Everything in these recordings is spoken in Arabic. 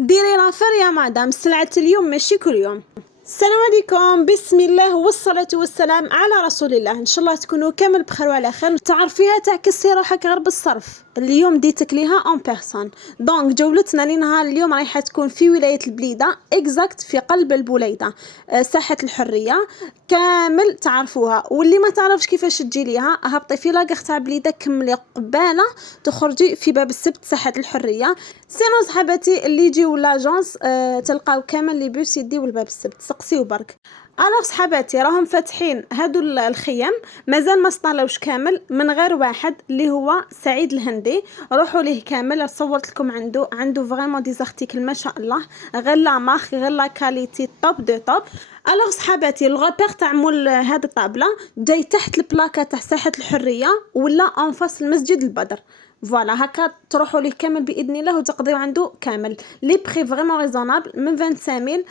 ديري لافير يا مدام، سلعة اليوم ماشي كل يوم. السلام عليكم، بسم الله والصلاة والسلام على رسول الله. ان شاء الله تكونوا كامل بخير وعلى خير. تعرفيها تعكسي روحك غير بالصرف. اليوم ديتك ليها اون بيرسون. دونك جولتنا لنهار اليوم رايحه تكون في ولاية البليدة، اكزاكت في قلب البوليدة، ساحة الحرية كامل تعرفوها. واللي ما تعرفش كيفاش تجي ليها، هبطي في لاكار تاع بليدة، كملي قبالة تخرجي في باب السبت ساحة الحرية. سينو صحباتي اللي يجيو لاجونس تلقاو كامل لي بوس يديو الباب السبت، سقسيو برك. الوغ صحباتي راهم فاتحين هادو الخيام، مازال ما سطالوش كامل من غير واحد اللي هو سعيد الهندي. روحوا ليه كامل، صورت لكم عنده فريمون دي زارتيكل ما شاء الله، غير لا مارك غير لا كاليتي توب دو توب. الوغ صحباتي الغوبير تاع مول هاد الطابله جاي تحت البلاكه تاع ساحه الحريه ولا انفاس المسجد البدر. فوالا هكا تروحوا ليه كامل باذن الله وتقضيو عنده كامل. لي بري فريمون ريزونابل، من 25000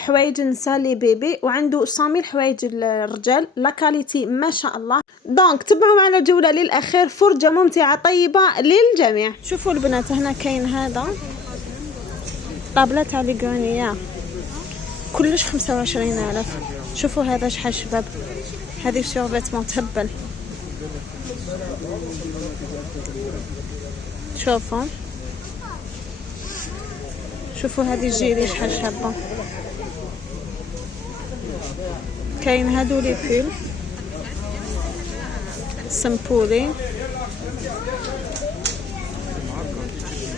حوايج النساء لي بيبي، وعنده 100000 حوايج الرجال، لا كاليتي ما شاء الله. دونك تبعوا معنا جوله للاخير، فرجه ممتعه طيبه للجميع. شوفوا البنات، هنا كاين هذا طابله تاع لي غرانيير كلش 25000. شوفوا هذا شحال شباب، هذه سورفيتمون تهبل. شوفوا هذه الجيري شحال شابه. كاين هادو لي بيل سمبولي،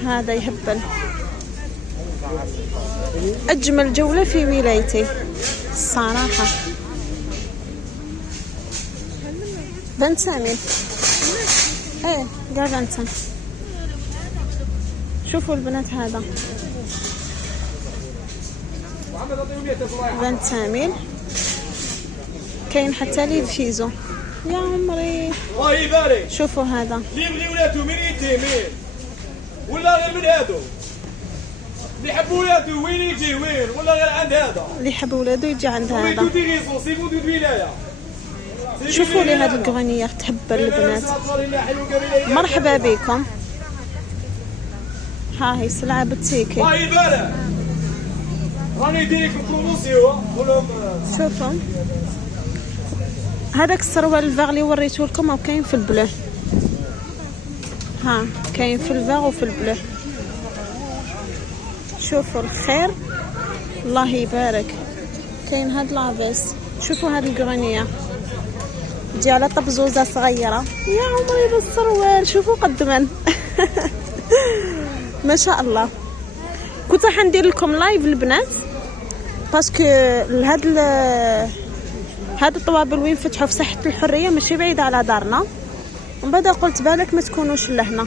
هذا يهبل. اجمل جوله في ولايتي الصراحه. بنت سامي ايه قاعد انت. شوفوا البنات، هذا بنت سامي. كاين حتى لي فيزو يا عمري. الله يبارك. شوفوا هذا اللي يبغي ولادو من يجي مين ولا غير من هادو، اللي يحب ولادو وين يجي وين، ولا غير عند هذا اللي يحب ولادو يجي عند هذا. ولايه. شوفوا لي هاد الكغنية تهبل البنات. مرحبا بكم. ها هي سلعة بتيكي. الله يبارك. راني ندير لكم بروموسيون. شوفوا هذاك السروال الفاغ اللي وريته لكم، او كاين في البلو. ها كاين في الفاغ وفي البلو. شوفوا الخير، الله يبارك. كاين هاد لافيس. شوفوا هاد الكغنية تجي على طبزوزه صغيره يا عمري بالسروال. شوفوا قد من ما شاء الله. كنت راح ندير لكم لايف البنات باسكو هاد الطوابل وين فتحوا في ساحه الحريه ماشي بعيده على دارنا. ومن بعد قلت بالك ما تكونوش لهنا،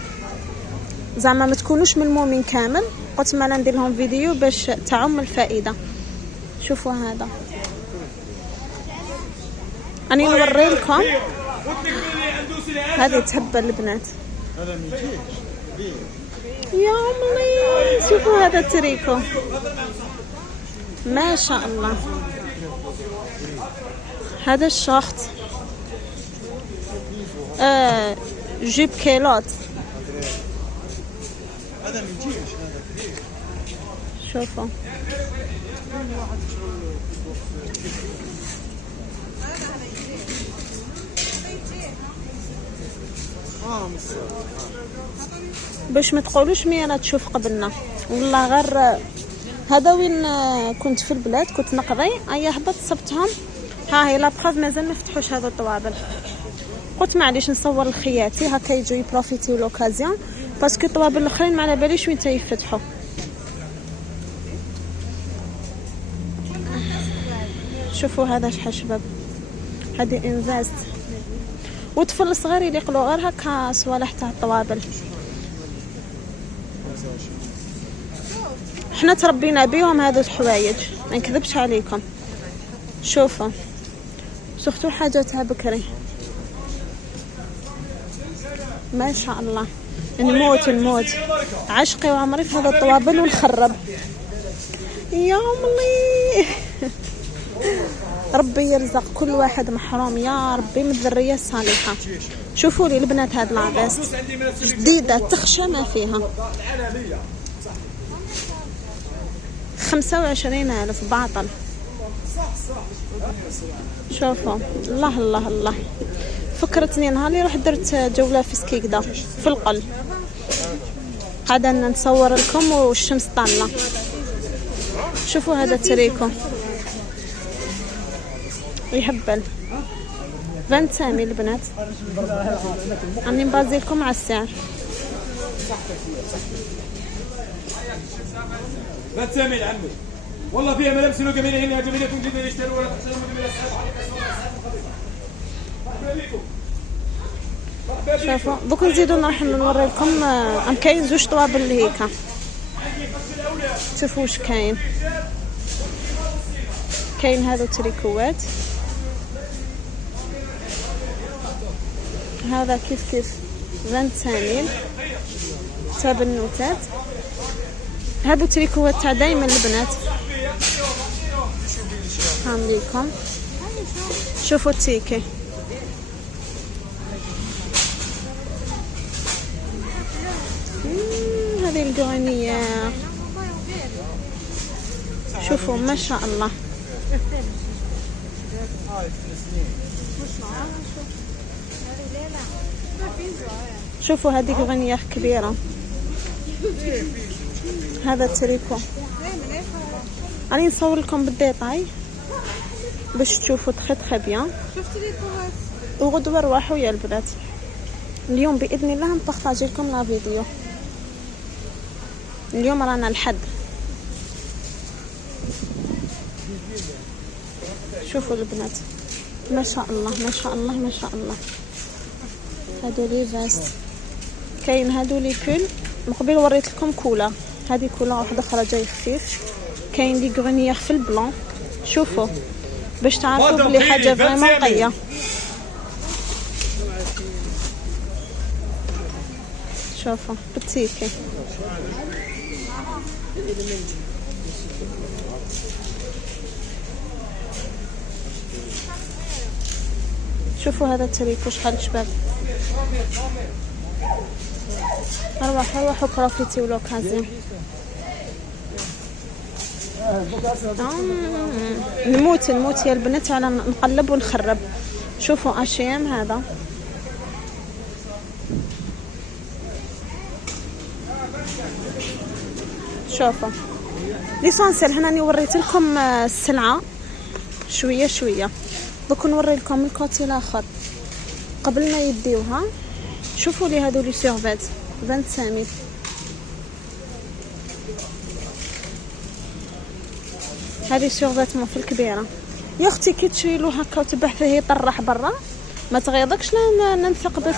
زعما ما تكونوش ملمومين كامل. قلت ما ندير لهم فيديو باش تعم الفائده. شوفوا هذا أنا نوري لكم. هذه تهبل البنات يا عمري. شوفوا هذا تريكو ما شاء الله. هذا الشورت جيب كيلوت. شوفوا باش ما تقولوش مي انا تشوف قبلنا والله. غير هذا وين كنت في البلاد كنت نقضي، ايا هبط صبتهم. ها هي لا بروف مازال ما فتحوش هذا الطوابل. قلت معليش نصور لخياتي هكا يجوا يبروفيتيو لوكازيون، باسكو الطوابل الاخرين ما على باليش وين تيفتحوا. شوفوا هذا شحال شباب، هذه انفاست. وطفل صغير يليقلو غير هكا صوالح تاع الطوابل. حنا تربينا بيهم هذو الحوايج، ما نكذبش عليكم. شوفوا شفتوا حاجه تاع بكري ما شاء الله. نموت عشقي وعمري في هذا الطوابل ونخرب يا عمري. ربي يرزق كل واحد محروم يا ربي من الذريه الصالحه. شوفوا لي البنات هاد لاباس جديده تخشى ما فيها. 25,000 باطل. شوفوا الله الله الله، فكرتني نهار اللي رحت درت جولة في سكيكدا في القل، قاعدة نصور لكم والشمس طالة. شوفوا هذا تريكو يهبل 25,000 البنات. راني نبازيلكم على السعر. 25,000 عمي، والله فيها ملابس جميلة هنا، جميلة جدا يشتروا ولا تحترموا جميلة. شوفوا دوك نزيدو نروح نوري لكم. كاين زوج طوابل اللي هيكا. شوفوا واش كاين. كاين هذا تريكوات، هذا كيف 25,000 تاع بنوتات. هادو تريكوات تاع دايما البنات. هانليكم شوفوا التيكي. هذه القوانية شوفوا ما شاء الله. شوفوا هذه غنية كبيرة. هذا التريكو راني نصور لكم بالديتاي باش تشوفوا تخي بيان. وغدوة روحوا يا البنات. اليوم باذن الله نبارطاجي لكم لا فيديو. اليوم رانا الحد. شوفوا البنات ما شاء الله ما شاء الله ما شاء الله. هادو لي فاست. كاين هادو لي بول. من قبل وريت لكم كولا، هذه كولا واحده اخرى جاي خفيف. كاين لي غرونيير في البلون. شوفوا باش تعرفوا بلي حاجه فريمون نقيه. شوفوا بالتيكي. شوفوا هذا التريكو شحال شباب. روحوا بروفيتيو لوكازيون. نموت يا البنات على نقلب ونخرب. شوفوا اشيام هذا. شوفوا ليسانسيال. هنا راني وريت لكم السلعه شويه. دوك نوري لكم الكوتي الاخر قبل ما يديوها. شوفوا لي هادو لي سيرفيت 25,000. هذه سيرفيت في الكبيره يا اختي. كي تشيلو هكا وتبحث هي طرح برا ما تغيضكش لا ننثقبت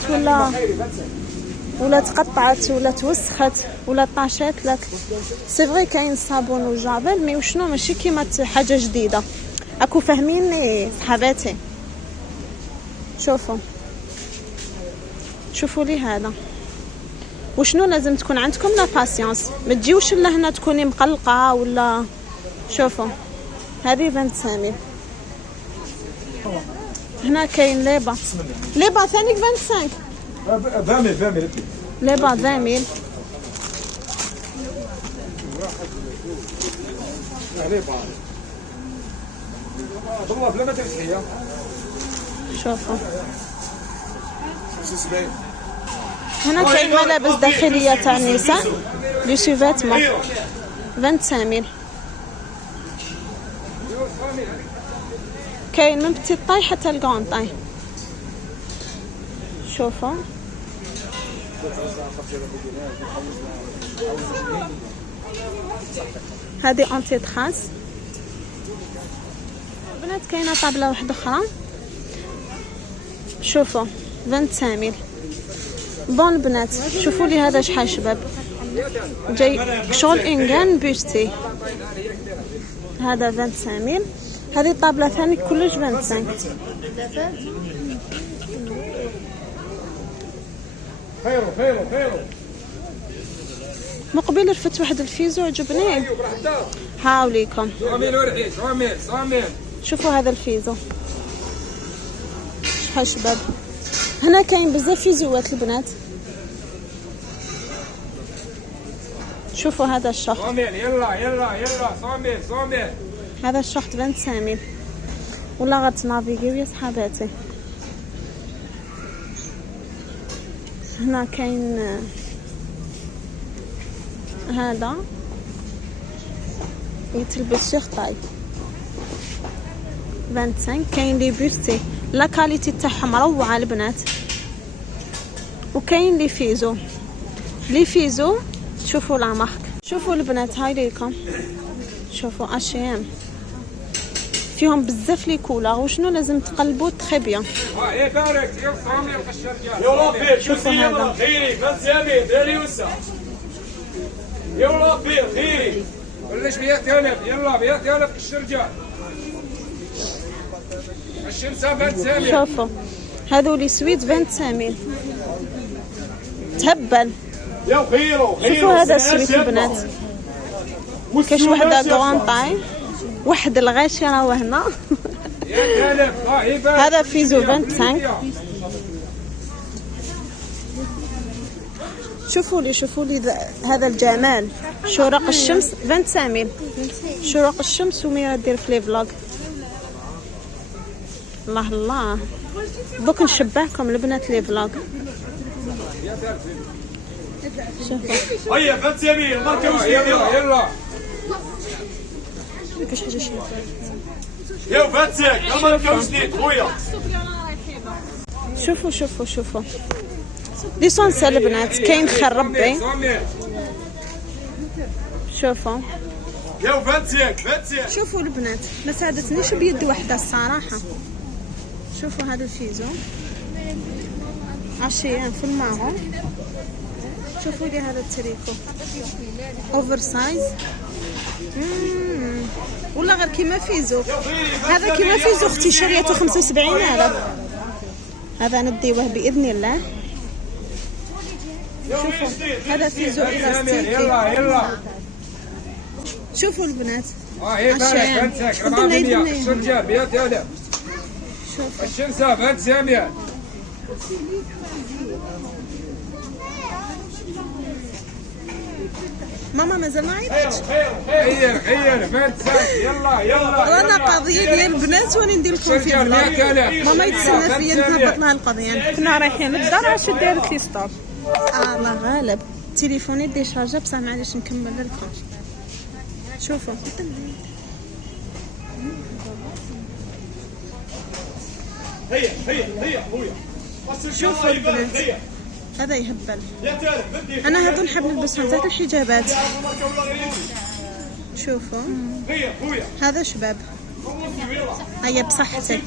ولا تقطعت ولا توسخت ولا طاشت لك. سي فري كاين صابون وجافيل مي وشنو ماشي كيما حاجه جديده. اكو فاهميني صحاباتي. شوفوا لي هذا. وشنو لازم تكون عندكم لا باسيونس. ما تجيوش لهنا تكوني مقلقه ولا. شوفوا هذه 25,000. هنا كاين ليبا ثاني 25. 20,000 ليبا 20,000. شوفوا هنا كاين ملابس داخليه تاع النساء لي سوفيتمون 25,000. كاين من بتي طاي حتى الكون طاي. شوفوا هذه انتي تراس. بنات كاينه طابله واحده اخرى. شوفوا 25,000 بون البنات. شوفوا لي هذا شحال شباب. جاي شغل انغان بوستي. هذا 25,000. هذه طابله ثاني كلش 25. خيرو مقبل رفت واحد الفيزو عجبني. هاوليكم شوفوا هذا الفيزو شحال شباب. هنا كاين بزاف فيزوات البنات. شوفوا هذا الشورت، صامل يلا يلا يلا صامل صامل. هذا الشورت 25 ولا غتنافيغيو يا صحاباتي. هنا كاين هذا يتلبس شيخ طاي 25. كاين لي بوستي لا كاليتي تاعهم روعه البنات. وكاين لي فيزو شوفوا لا مارك. شوفوا البنات هاي ليكم، شوفوا اشيام فيهم بزاف لي كولور. وشنو لازم تقلبوا تخي بيان. ايه بارك يا صامل قشر رجال. يا ربي شوفوا هذا خيري بس يا داري وسع. يا ربي خيري بلش ب 100000 يلا ب 100000 قشر رجال. الشمسة 25. شوفوا هذولي سويت 25 تهبل. يا خيرو شوفوا هذا السويت البنات، كاش وحده كوانطاي واحد الغاشي راهو هنا. 100000 هذا فيزو 25. شوفوا لي هذا الجمال. شروق الشمس 25 شروق الشمس وميرا دير في لي فلوغ. الله الله دوك نشبعكم البنات لي فلوغ. شوفوا هيا بنت يمين ما كاوش يلا يلا. كاش حاجه شي يا بنت ياك ما كاوش جديد خويا. شوفوا ليسونس البنات كاين خير ربي. شوفوا يا بنت ياك شوفوا البنات ما ساعدتنيش بيد واحده الصراحه. شوفوا هذا الفيزو عشيان في الماغون. شوفوا لي هذا التريكو اوفر سايز ولا غير كيما فيزو. هذا كيما فيزو اختي شريته 75,000. هذا نديوه باذن الله. شوفوا هذا فيزو الاستيكي. يلا يلا. شوفوا البنات هي بارك بنتك 400 قشر رجال ب 100000. شوفوا الشمسة 2500. ماما مازال ما عيطتش. خير بنتك يلا يلا. وانا قضيه ديال البنات وانا ندير لكم في الفلوق. ماما يتسنى فيا نهبط لها القضيه. كنا رايحين للدار عاد دارت لي ستوب. الله غالب تليفوني ديشارجا بصح معليش نكمل لكم. شوفوا هيا خويا. شوفوا البنات هذا يهبل. انا هذو نحب نلبسهم ذات الحجابات. شوفوا هذا شباب هيا بصحتك.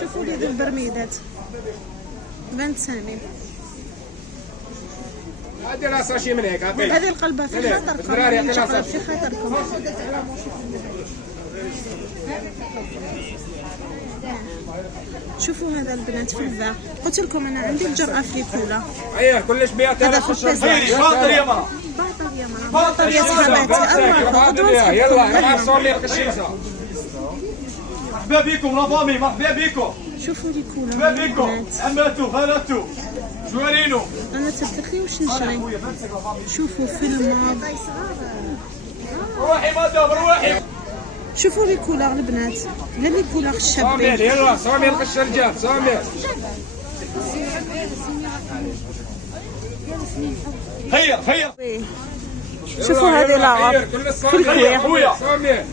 شوفوا لي ذي البرميدات بنت سامي. هذه راسها شي من هيك عطيه. هذه القلبة في خاطركم في خاطركم. شوفوا هذا البنات في الباع. قلت لكم انا عندي الجرأة في كولا. هيا كلش ب 100000. هذا في البازار. باطل يا مرا باطل يا صحباتي. يلا مع صومي الشمسة. مرحبا بكم لافامي مرحبا بكم. شوفوا لي كولا مرحبا بكم عماتو خالاتو جوارينو. انا تبت لي واش نشري. شوفوا في الماض. روحي مدام روحي. شوفوا لي كولار البنات لا لي كولار الشابين. صامل يلا صامل قشر رجال صامل. هيا شوفوا هذه لاغا في الكوير. صامل.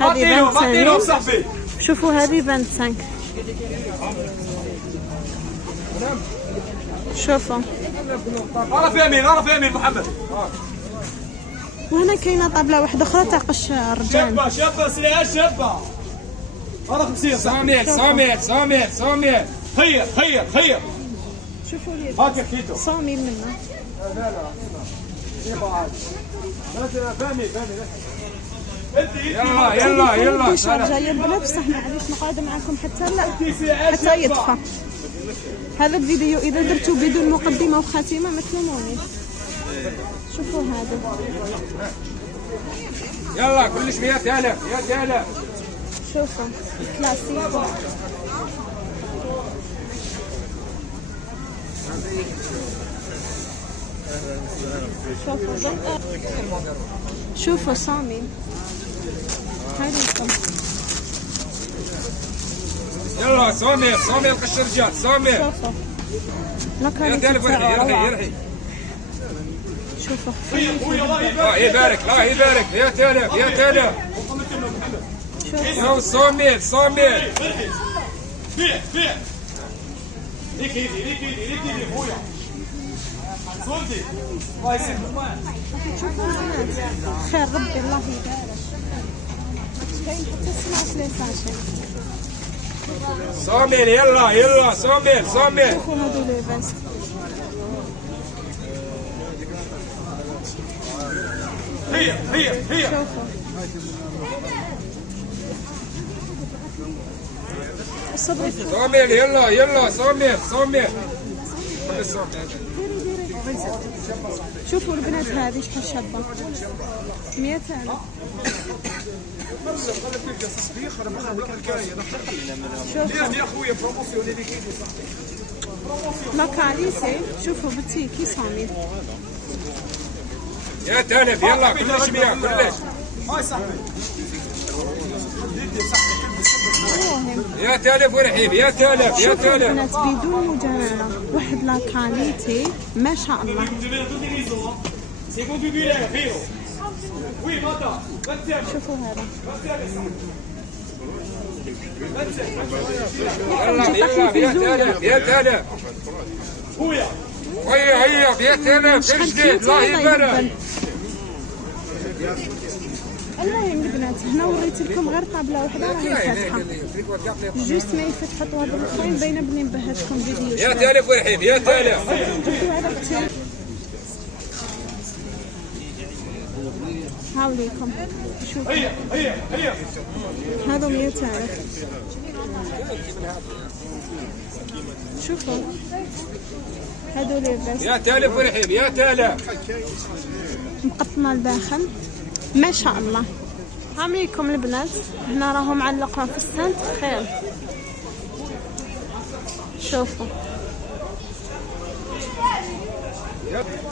هذه معطينهم 25. صاحبي. شوفوا هذه 25. شوفوا عرف يمين محمد. وهنا كاينه طابله واحده اخرى تاع قش الرجال. شابه سلعه شابه. عرف مسير صامل. هيا شوفوا لي هاكا كيتو. صامي منه. فهمي يلا ديشارجا يا البنات بصح معليش نقعد معاكم حتى يطفى هذا الفيديو. اذا درتو بدون مقدمه وخاتمه ما تلومونيش. شوفوا هذا يلا كلش ب 100000. شوفوا كلاسيك. شوفوا صامي هذيكم. يلا سامي سامي القش الرجال سامي. شوفوا يا تالف يرحي. شوفوا الله يبارك الله يبارك. يا تالف يا تالف. يا سامي سامي. بيع ليك ايدي خويا صوتي الله يسلمك. خير ربي الله يبارك. باين حتى سمعت لي ساشي. سامي يلا سامي. شوفوا هادو ليفاس. هي شوفوا صبري. سامي يلا سامي. شوفوا البنات هذه شحال شابه. 100,000. شوفوا لا كاليسي. شوفوا بتيكي صامي. يا تالف يلا كلش بيع كلش. يا تالف ورحيب يا تالف. شوفوا البنات بدون مجامله واحد لا كاليتي ما شاء الله. شوفوا هذا يا تالف. هيا يا تالف جديد الله يبارك. المهم البنات هنا وريت لكم غير طابله وحده راهي فاتحه جوست ما يفتحوا طوابل اخرين باينه بلي نبهتكم فيديو. يا تالف ورحيب يا تالف. شوفوا هذا كثير. هاوليكم شوفوا هي هذا 100,000. شوفوا هادو ليباس يا تالف ورحيب يا تالف. مقطنه الداخل ما شاء الله. هامليكم البنات هنا راهم معلقين في السند خير.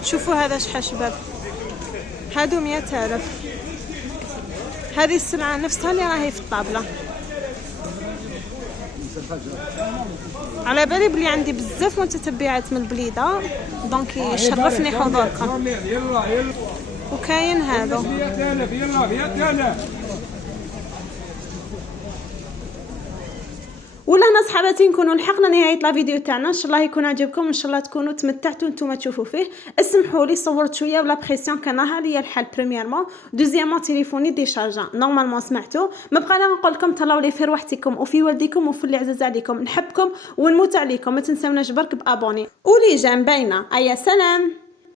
شوفوا هذا شحال شباب. هادو 100,000. هذه السلعة نفسها اللي راهي في الطابلة. على بالي بلي عندي بزاف متتبعات من البليده دونك يشرفني حضوركم. يلا وكاين هذا يا تالف يا تالف. ولهنا صحباتي نكونوا لحقنا نهايه لا فيديو تاعنا. ان شاء الله يكون عجبكم وان شاء الله تكونوا تمتعتوا نتوما تشوفوا فيه. اسمحوا لي صورت شويه ولا بريسيون كان نهار ليا الحال. بريميرمون دوزيامون تليفوني ديشارجا نورمالمون سمعتوا. ما بقى لنا نقول لكم تهلاو لي في روحتكم وفي والديكم وفي اللي عزاز عليكم. نحبكم ونموت عليكم. ما تنساوناش برك بابوني ولي جام باينه. ايا سلام.